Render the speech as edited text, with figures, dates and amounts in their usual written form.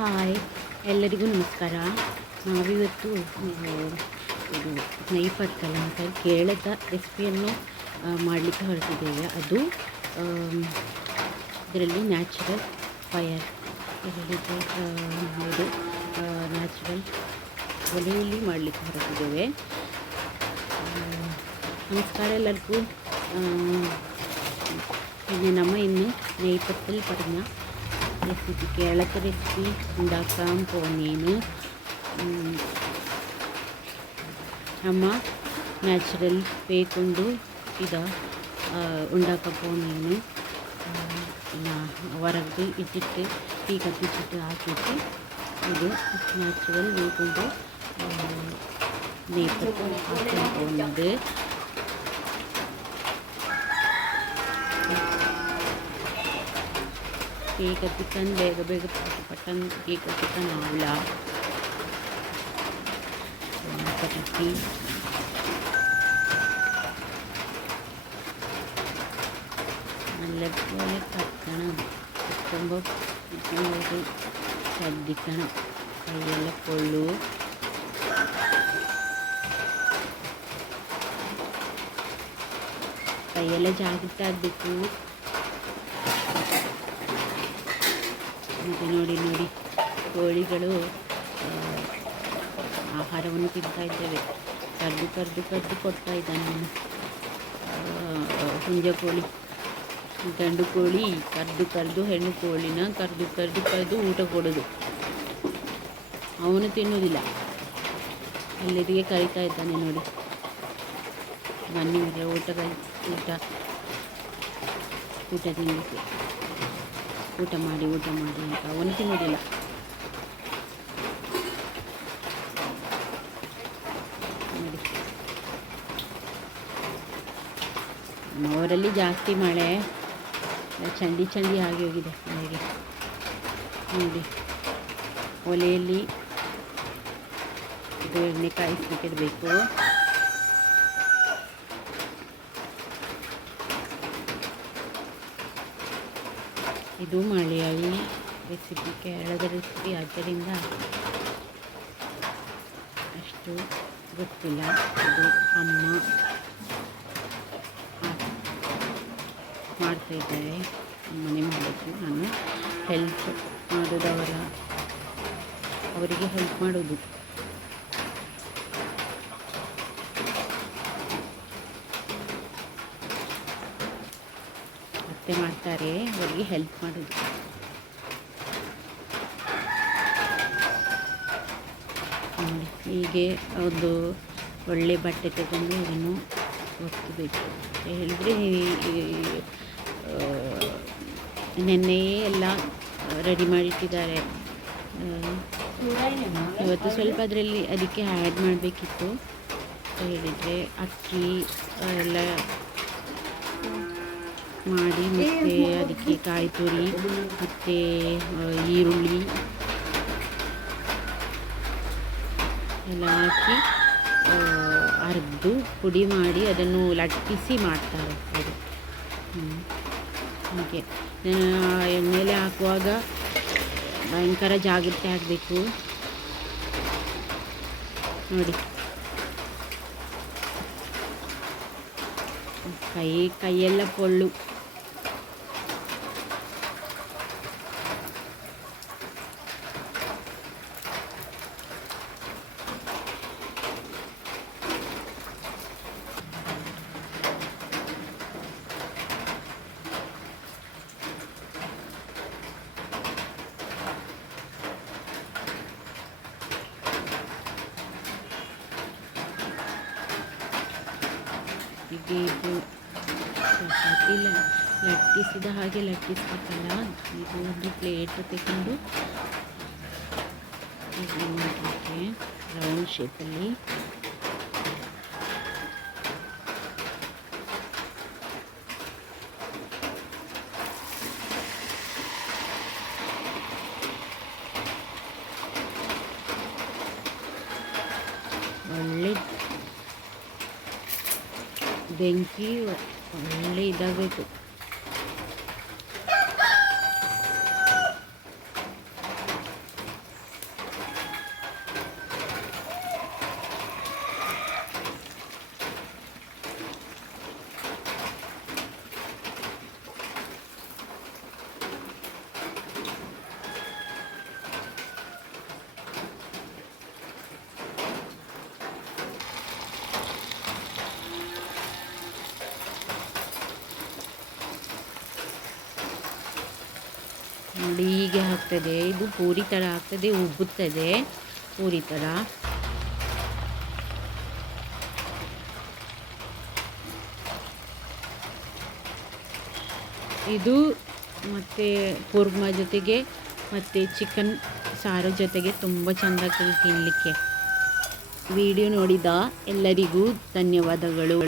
Hi, ಎಲ್ಲರಿಗೂ ನಮಸ್ಕಾರ. ನಾವಿವತ್ತು ಇದು ನೈ ಪತ್ತಲ ಅಂತ ಕೇಳದ ರೆಸಿಪಿಯನ್ನು ಮಾಡಲಿಕ್ಕೆ ಹೊರಟಿದ್ದೇವೆ. ಅದು ಇದರಲ್ಲಿ ನ್ಯಾಚುರಲ್ ಫೈರ್ ಹೇಳಿದರೆ ಇದು ನ್ಯಾಚುರಲ್ ಒಲೆಯಲ್ಲಿ ಮಾಡಲಿಕ್ಕೆ ಹೊರಟಿದ್ದೇವೆ. നമസ്കാരം എല്ലാവർക്കും. പിന്നെ നമ്മൾ ഇന്ന് നെയ്പ്പത്തിൽ പറഞ്ഞ റെസിപ്പി, കേരളത്തെ റെസിപ്പി ഉണ്ടാക്കാൻ പോകുന്നതിന് ನಮ್ಮ ನ್ಯಾಚುರಲ್ ಬೇಕೊಂಡು ಇದು ഉണ്ടാക്കാൻ പോകുന്നതിന് ಹೊರಗೆ ಇಟ್ಟಿಟ್ಟು ಟೀ ಕತ್ತಿച്ചിട്ട് ಹಾಕಿಟ್ಟು ഇത് ನ್ಯಾಚುರൽ ಬೇಕೊಂಡು നെയ്പ്പത്തിൽ ആക്കാൻ പോകുന്നത്. തീ കത്തിക്കാൻ വേഗം പെട്ടെന്ന് തീ കത്തിക്കാനാവില്ല. കത്തി നല്ലപോലെ കത്തണം. കത്തുമ്പോൾ ശ്രദ്ധിക്കണം, കൈയെല്ലാം പൊള്ളൂ. ಕೈಯೆಲ್ಲ ಜಾಗ್ರತೆ ಆಗಬೇಕು. ಮತ್ತು ನೋಡಿ ಕೋಳಿಗಳು ಆಹಾರವನ್ನು ತಿಂತಾ ಇದ್ದೇವೆ. ಕರೆದು ಕೊಡ್ತಾ ಇದ್ದಾನೆ ಹುಂಜ ಕೋಳಿ. ಗಂಡು ಕೋಳಿ ಕರೆದು ಹೆಣ್ಣು ಕೋಳಿನ ಕರೆದು ಊಟ ಕೊಡೋದು. ಅವನು ತಿನ್ನೋದಿಲ್ಲ, ಎಲ್ಲರಿಗೆ ಕರಿತಾ ಇದ್ದಾನೆ ನೋಡಿ. ಬನ್ನಿ ಮೇಲೆ ಊಟ ತಿನ್ನಲಿಕ್ಕೆ, ಊಟ ಮಾಡಿ ಅಂತ ಅವನು ತಿನ್ನೋದಿಲ್ಲ. ನೋಡಿ, ನಮ್ಮವರಲ್ಲಿ ಜಾಸ್ತಿ ಮಳೆ, ಚಂಡಿ ಆಗಿ ಹೋಗಿದೆ ಮಳೆಗೆ. ನೋಡಿ, ಒಲೆಯಲ್ಲಿ ಇದು ಎಣ್ಣೆ ಕಾಯಿಸ್ಬಿಟ್ಟಿರಬೇಕು. ಇದು ಮಲಯಾಳಿ ರೆಸಿಪಿ, ಕೇರಳದ ರೆಸಿಪಿ, ಆದ್ದರಿಂದ ಅಷ್ಟು ಗೊತ್ತಿಲ್ಲ. ಇದು ಅಮ್ಮ ಮಾಡ್ತಾಯಿದ್ದಾರೆ, ಅಮ್ಮನೇ ಮಾಡೋದು. ನಾನು ಹೆಲ್ಪ್ ಮಾಡೋದು, ಅವರಿಗೆ ಹೆಲ್ಪ್ ಮಾಡೋದು. ಅತ್ತೆ ಮಾಡ್ತಾರೆ, ಅವರಿಗೆ ಹೆಲ್ಪ್ ಮಾಡೋದು. ನೋಡಿ, ಹೀಗೆ ಒಂದು ಒಳ್ಳೆ ಬಟ್ಟೆ ತಗೊಂಡು ಇದನ್ನು ಒತ್ತಬೇಕು. ಹೇಳಿದರೆ ನೆನ್ನೆಯೇ ಎಲ್ಲ ರೆಡಿ ಮಾಡಿಟ್ಟಿದ್ದಾರೆ. ಇವತ್ತು ಸ್ವಲ್ಪ ಅದಕ್ಕೆ ಆ್ಯಡ್ ಮಾಡಬೇಕಿತ್ತು. ಹೇಳಿದರೆ ಅಕ್ಕಿ ಎಲ್ಲ ಮಾಡಿ, ಮತ್ತು ಅದಕ್ಕೆ ಕಾಯಿ ತುರಿ ಮತ್ತು ಈರುಳ್ಳಿ ಎಲ್ಲ ಹಾಕಿ ಅರ್ದು ಪುಡಿ ಮಾಡಿ ಅದನ್ನು ಲಟ್ಟಿಸಿ ಮಾಡ್ತಾರೆ ಅದು. ಹೀಗೆ ಎಣ್ಣೆಲೆ ಹಾಕುವಾಗ ಭಯಂಕರ ಜಾಗ್ರತೆ ಆಗಬೇಕು. ನೋಡಿ, ಕೈಯೆಲ್ಲ ಪೊಳ್ಳು. ಇದು ಚಪಾತಿ ಲಟ್ಟಿಸಿದ ಹಾಗೆ ಲಟ್ಟಿಸ್ಬೇಕಲ್ಲ. ಇದು ಒಂದು ಪ್ಲೇಟ್ ತಗೊಂಡು ಇದು ಮಾಡಲಿಕ್ಕೆ ರೌಂಡ್ ಶೇಪಲ್ಲಿ ಒಳ್ಳೆ ಬೆಂಕಿ ಒಳ್ಳೆ ಇದಾಗಬೇಕು. ನೋಡಿ ಹೀಗೆ ಆಗ್ತದೆ. ಇದು ಪೂರಿ ಥರ ಆಗ್ತದೆ, ಉಬ್ಬುತ್ತದೆ ಪೂರಿ ಥರ. ಇದು ಮತ್ತು ಕುರ್ಮ ಜೊತೆಗೆ ಮತ್ತು ಚಿಕನ್ ಸಾರು ಜೊತೆಗೆ ತುಂಬ ಚೆಂದ ಆಗ್ತದೆ ತಿನ್ನಲಿಕ್ಕೆ. ವಿಡಿಯೋ ನೋಡಿದ ಎಲ್ಲರಿಗೂ ಧನ್ಯವಾದಗಳು.